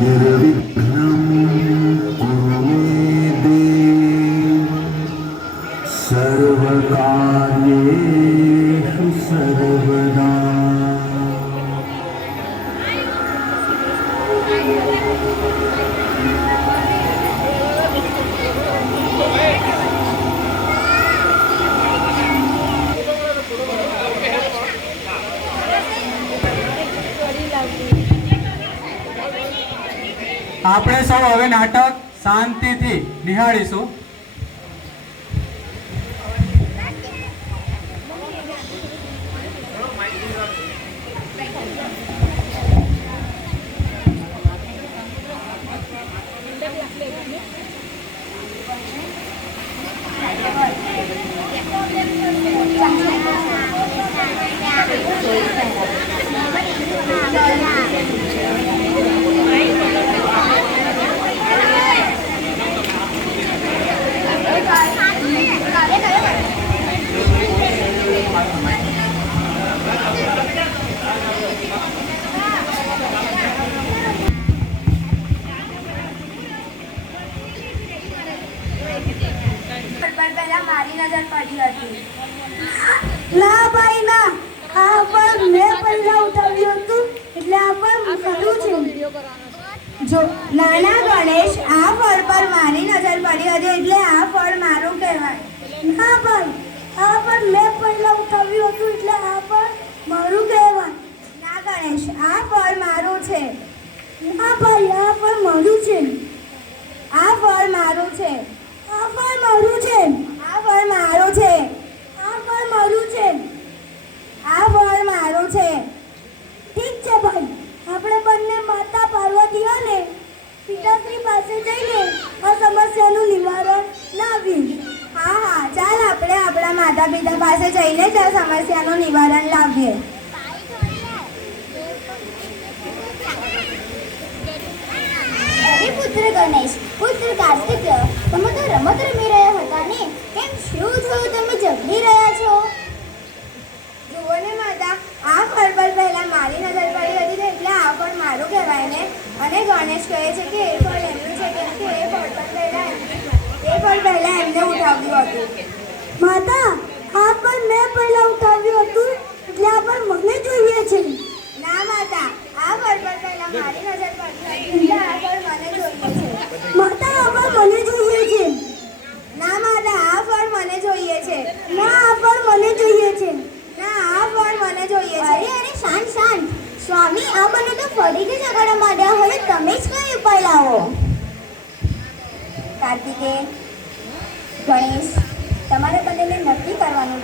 निर्विघ्नं कुरु मे देव सर्वकार्येषु सर्वदा। આપણે સૌ હવે નાટક શાંતિથી નિહાળીશું. પહેલા મારી નજર પડી હતી. ના ભાઈ ના, આ પણ મેં પહેલા ઉઠાવ્યું હતું એટલે આ પણ ખરું છે. જો નાના ગણેશ, આ ફળ પર મારી નજર પડી હતી એટલે આ ફળ મારું કહેવાય. ના ભાઈ, આ પણ મેં પહેલા ઉઠાવ્યું હતું એટલે આ પણ મારું કહેવાય. ના ગણેશ, આ ફળ મારું છે. ના ભાઈ, આ પણ મારું છે. આ ફળ મારું છે. આ ફળ મારું છે. આ ફળ મારું છે. આ ફળ મારું છે. આ ફળ મારું છે. ઠીક છે ભાઈ, આપણે બંને માતા પાર્વતી અને પિતાશ્રી પાસે જઈને આ સમસ્યાનું નિવારણ લાવીએ. હા હા, ચાલ આપણે આપણા માતા પિતા પાસે જઈને જ આ સમસ્યાનું નિવારણ લાવીએ. અરે પુત્ર ગણેશ, પુત્ર કાર્તિક, તમે તો રમત રમી રહ્યા હતા ને? કેમ શું થયું, તમે ઝઘડી રહ્યા છો? જુઓ ને માતા, આ ફળ પર પહેલા મારી નજર પડી હતી એટલે આ ફળ મારું કહેવાય ને. અને ગણેશ કહે છે કે એ ફળ એમનું છે કેમ કે એ ફળ પહેલા એમને ઉઠાવ્યું હતું. માતા, આ પણ મેં પહેલા ઉઠાવ્યું હતું એટલે આ પણ મને જોઈએ છે. ના માતા, આ ફળ પર પહેલા મારી નજર પડી હતી એટલે આ ફળ મને જોઈએ છે. માતા, આ ફળ મને જોઈએ છે. ના માતા, આ ફળ મને જોઈએ છે. ના, આ ફળ મને જોઈએ છે. ના, આ ફળ મને જોઈએ છે. અરે અરે, શાંત શાંત. સ્વામી, આ બંને તો ફરીથી ઝઘડા માંડ્યા. હવે તમે જ કઈ ઉપાય લાવો. કાર્તિકે, ગણેશ, તમારે બંનેને નક્કી કરવાનું